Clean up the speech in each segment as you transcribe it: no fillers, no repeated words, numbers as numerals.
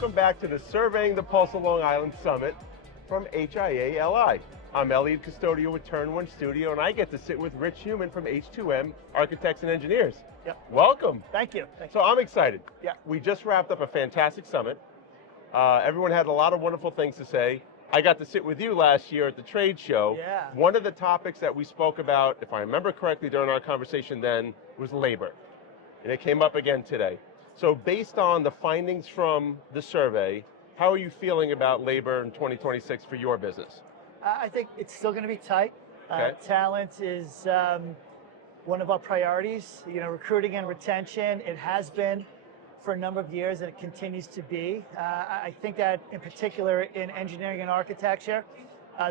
welcome back to the Surveying the Pulse of Long Island Summit from HIA-LI. I'm Eliud, Custodio with Turn One Studio, and I get to sit with Rich Humann from H2M, Architects and Engineers. Yep. Welcome. Thank you. So I'm excited. Yeah. We just wrapped up a fantastic summit. Everyone had a lot of wonderful things to say. I got to sit with you last year at the trade show. Yeah. One of the topics that we spoke about, if I remember correctly during our conversation then, was labor. And it came up again today. So based on the findings from the survey, how are you feeling about labor in 2026 for your business? I think it's still going to be tight. Okay. Talent is one of our priorities. You know, recruiting and retention, it has been for a number of years, and it continues to be. I think that in particular in engineering and architecture,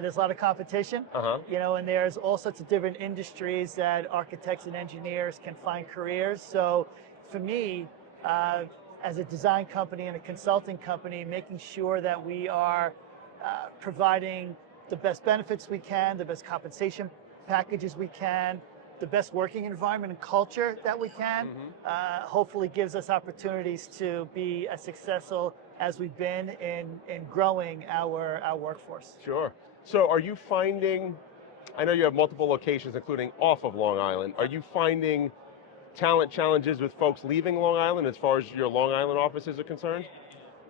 there's a lot of competition. You know, and there's all sorts of different industries that architects and engineers can find careers. So for me, as a design company and a consulting company, making sure that we are providing the best benefits we can, the best compensation packages we can, the best working environment and culture that we can, hopefully gives us opportunities to be as successful as we've been in growing our workforce. Sure. So are you finding, I know you have multiple locations including off of Long Island, are you finding talent challenges with folks leaving Long Island as far as your Long Island offices are concerned?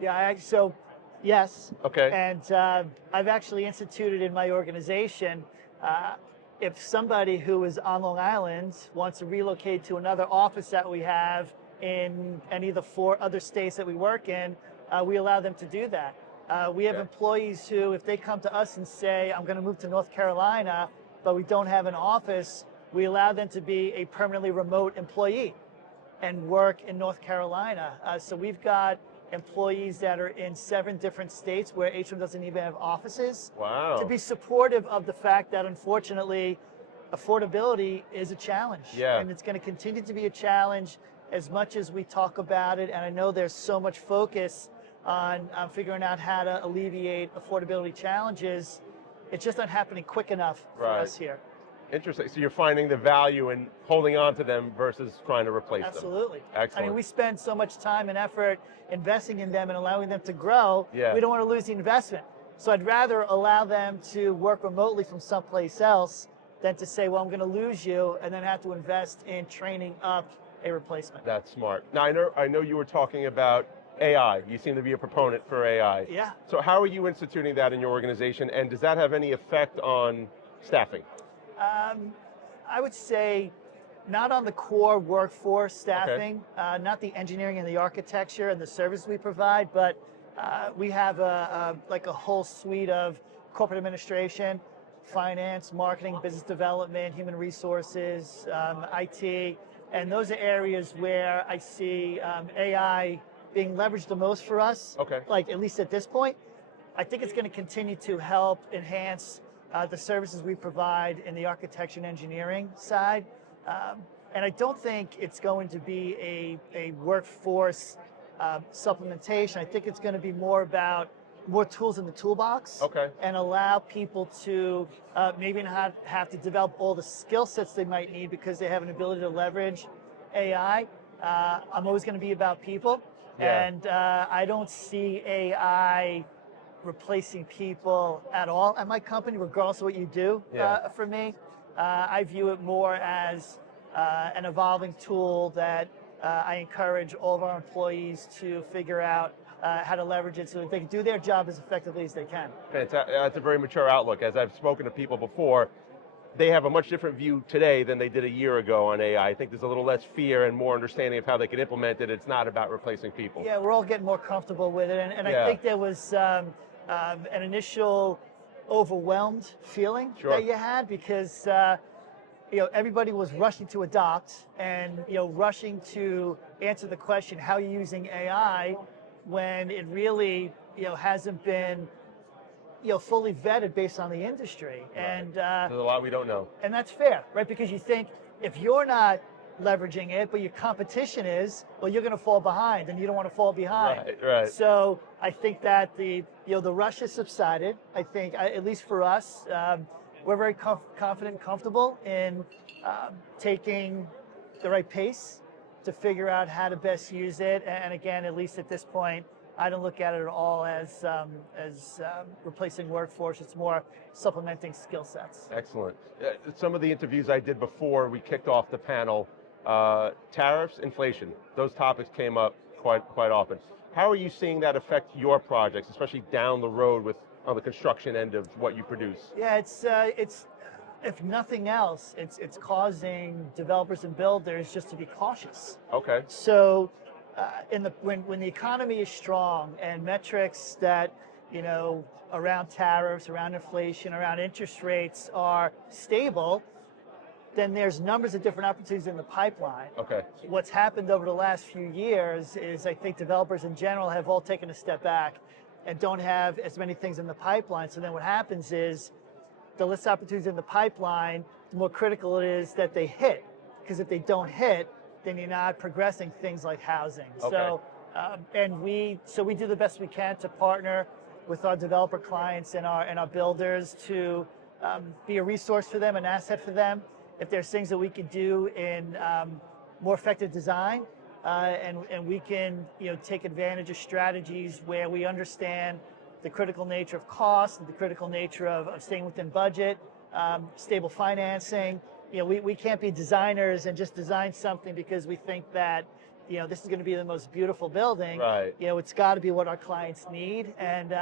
Yeah, so yes. Okay. And I've actually instituted in my organization, if somebody who is on Long Island wants to relocate to another office that we have in any of the 4 other states that we work in, we allow them to do that. We have employees who, if they come to us and say, I'm going to move to North Carolina, but we don't have an office, we allow them to be a permanently remote employee and work in North Carolina. So we've got employees that are in 7 different states where H2M doesn't even have offices. Wow. To be supportive of the fact that unfortunately affordability is a challenge. Yeah. And it's going to continue to be a challenge as much as we talk about it. And I know there's so much focus on figuring out how to alleviate affordability challenges. It's just not happening quick enough for us here. Interesting. So you're finding the value in holding on to them versus trying to replace them. Absolutely. Excellent. I mean, we spend so much time and effort investing in them and allowing them to grow. Yeah. We don't want to lose the investment. So I'd rather allow them to work remotely from someplace else than to say, well, I'm going to lose you and then have to invest in training up a replacement. That's smart. Now, I know you were talking about AI. You seem to be a proponent for AI. Yeah. So how are you instituting that in your organization, and does that have any effect on staffing? I would say not on the core workforce staffing, not the engineering and the architecture and the service we provide, but we have like a whole suite of corporate administration, finance, marketing, business development, human resources, IT, and those are areas where I see AI being leveraged the most for us, like at least at this point. I think it's going to continue to help enhance the services we provide in the architecture and engineering side. And I don't think it's going to be a workforce supplementation. I think it's going to be more about more tools in the toolbox and allow people to maybe not have to develop all the skill sets they might need because they have an ability to leverage AI. I'm always going to be about people. And I don't see AI replacing people at all at my company, regardless of what you do for me. I view it more as an evolving tool that I encourage all of our employees to figure out how to leverage it so that they can do their job as effectively as they can. Fantastic. That's a very mature outlook. As I've spoken to people before, they have a much different view today than they did a year ago on AI. I think there's a little less fear and more understanding of how they can implement it. It's not about replacing people. Yeah, we're all getting more comfortable with it. And I think there was an initial overwhelmed feeling that you had because you know, everybody was rushing to adopt and rushing to answer the question, how are you using AI, when it really hasn't been fully vetted based on the industry. And there's a lot we don't know. And that's fair, right? Because you think if you're not leveraging it, but your competition is, well, you're going to fall behind, and you don't want to fall behind. Right. So I think that the rush has subsided. I think, at least for us, we're very confident and comfortable in taking the right pace to figure out how to best use it. And again, at least at this point, I don't look at it at all as replacing workforce. It's more supplementing skill sets. Excellent. Some of the interviews I did before we kicked off the panel, tariffs, inflation, those topics came up quite often. How are you seeing that affect your projects, especially down the road on the construction end of what you produce? Yeah, it's if nothing else, it's causing developers and builders just to be cautious. Okay. So when the economy is strong and metrics that, around tariffs, around inflation, around interest rates are stable, then there's numbers of different opportunities in the pipeline. Okay. What's happened over the last few years is I think developers in general have all taken a step back and don't have as many things in the pipeline. So then what happens is the list of opportunities in the pipeline, the more critical it is that they hit. Because if they don't hit, then you're not progressing things like housing. Okay. So we do the best we can to partner with our developer clients and our builders to be a resource for them, an asset for them. If there's things that we can do in more effective design, and we can take advantage of strategies where we understand the critical nature of cost, the critical nature of staying within budget, stable financing. We can't be designers and just design something because we think that this is going to be the most beautiful building. Right. It's got to be what our clients need, and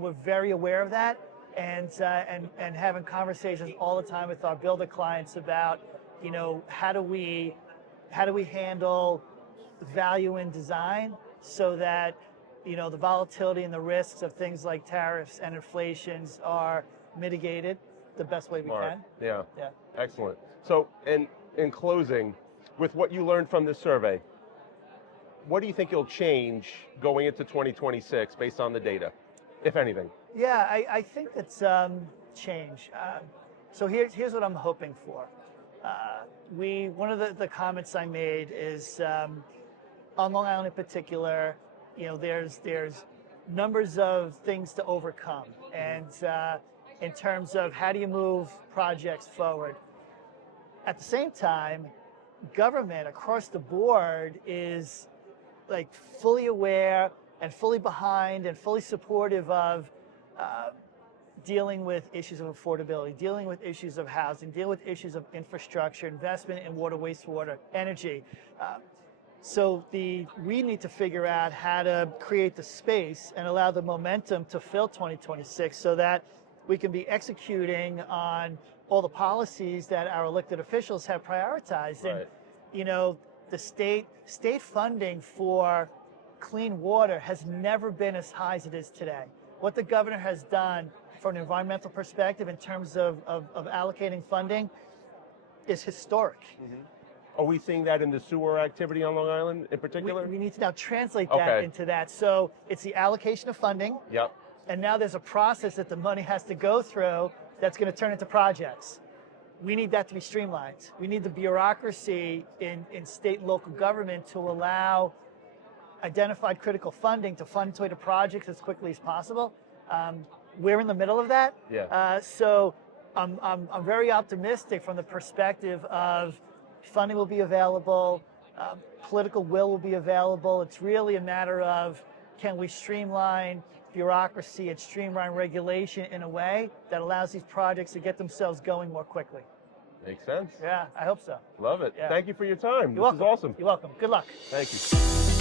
we're very aware of that, and having conversations all the time with our builder clients about how do we handle value in design so that the volatility and the risks of things like tariffs and inflations are mitigated the best way we can. Yeah. Yeah. Excellent. So in closing, with what you learned from this survey, what do you think you'll change going into 2026 based on the data, if anything? Yeah, I think that's change. So here's what I'm hoping for. One of the comments I made is on Long Island in particular, there's numbers of things to overcome, and in terms of how do you move projects forward. At the same time, government across the board is like fully aware and fully behind and fully supportive of dealing with issues of affordability, dealing with issues of housing, dealing with issues of infrastructure, investment in water, wastewater, energy. So we need to figure out how to create the space and allow the momentum to fill 2026 so that we can be executing on all the policies that our elected officials have prioritized. Right. And the state funding for clean water has never been as high as it is today. What the governor has done from an environmental perspective in terms of allocating funding is historic. Mm-hmm. Are we seeing that in the sewer activity on Long Island in particular? We need to now translate that into that. So it's the allocation of funding. Yep. And now there's a process that the money has to go through that's going to turn into projects. We need that to be streamlined. We need the bureaucracy in state and local government to allow identified critical funding to fund into projects as quickly as possible. We're in the middle of that. Yeah. So I'm very optimistic from the perspective of funding will be available, political will be available. It's really a matter of can we streamline bureaucracy and streamline regulation in a way that allows these projects to get themselves going more quickly. Makes sense. Yeah, I hope so. Love it. Yeah. Thank you for your time. You're welcome. This is awesome. You're welcome. Good luck. Thank you.